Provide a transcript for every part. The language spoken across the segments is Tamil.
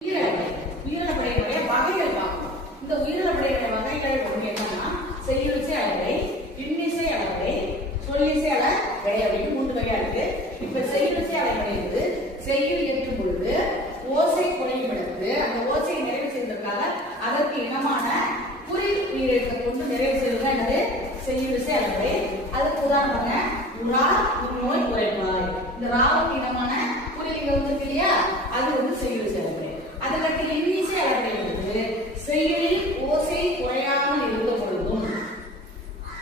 உயிரிழப்படை உயிரிழப்படையினுடைய வகைகள் பார்ப்போம் இந்த உயிரிழப்படையுடைய வகைகள் வந்து என்னன்னா செய்யுளிசை அளவடை இன்னிசை அளவடை சொல்லிசை அளவடை அப்படின்னு மூன்று வகையா இருக்கு. இப்ப செய்யுளிசை அளவடை வந்து செய்யுள் இயற்றும் பொழுது ஓசை குறையும் இடத்து அந்த ஓசையை நிறைவு செய்வதற்காக அதற்கு இனமான குறி உயிரிழத்தை கொண்டு நிறைவு செய்வது என்னது? செய்யுளிசை அளவடை அதுக்கு உதாரணமாக உரா நோய் குறைப்பாய் இந்த ராவுக்கு இனமான குறி இங்க வந்து இல்லையா? அது வந்து செய்யுளிசை அளவடை அதுக்கடுத்து இன்னிசை அளவடை வந்து செய்யுளில் ஓசை குறையாமல் இருந்த பொழுதும்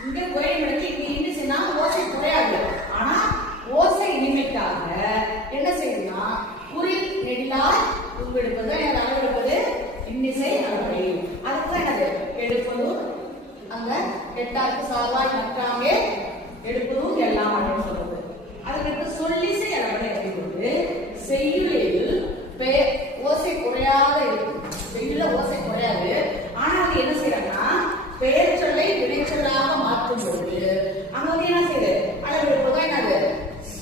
இங்க குறையும் இடத்து இங்க இன்னிசைனா ஓசை குறையாது ஆனா ஓசை இனிமைக்காக என்ன செய்யணும்னா குறில் நெடிலால் உங்கெடுப்பது அளவெடுப்பது இன்னிசை அளவடை அதுக்கு என்னது? எடுப்பதும் அங்க எட்டாவது சார்பாய் மற்றாங்கே எடுப்பதும் எல்லாம் அப்படின்னு சொல்றது. அதுக்கு சொல்லிசை அளவடை அப்படிங்கிறது செய்யுளில் பெயர் ஓசை குறையாத இருக்கும் செய்யுள்ள ஓசை குறையாது. ஆனா அது என்ன செய்யறாங்கன்னா பெயர் சொல்லை வினைச்சொல்லாக மாற்றும் பொழுது அங்க வந்து என்ன செய்யுது? அளவெடுப்பதா என்னது?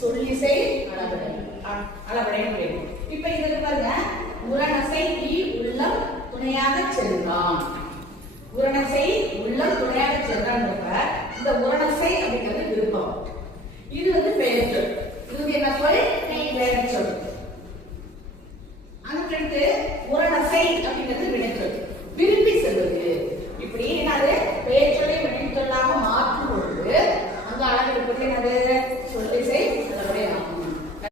சொல்லிசை அளவடை அளவடை முடியும். இப்ப இதுக்கு பாருங்க உரணசை நீ உள்ளம் துணையாக செல்வான் உரணசை உள்ளம் துணையாக செல்றான்றப்ப இந்த உரணசை அப்படிங்கிறது விருப்பம். இது வந்து பெயர் சொல். இது வந்து என்ன சொல்? பெயர் சொல். அதுக்கடுத்து உரணசை அப்படிங்கிறது வினைச்சொல் விரும்பி செல்வது இப்படி என்னது? பெயர் சொல்லை வினைச்சொல்லாக மாற்றும் பொழுது அங்கு அழகு என்னது?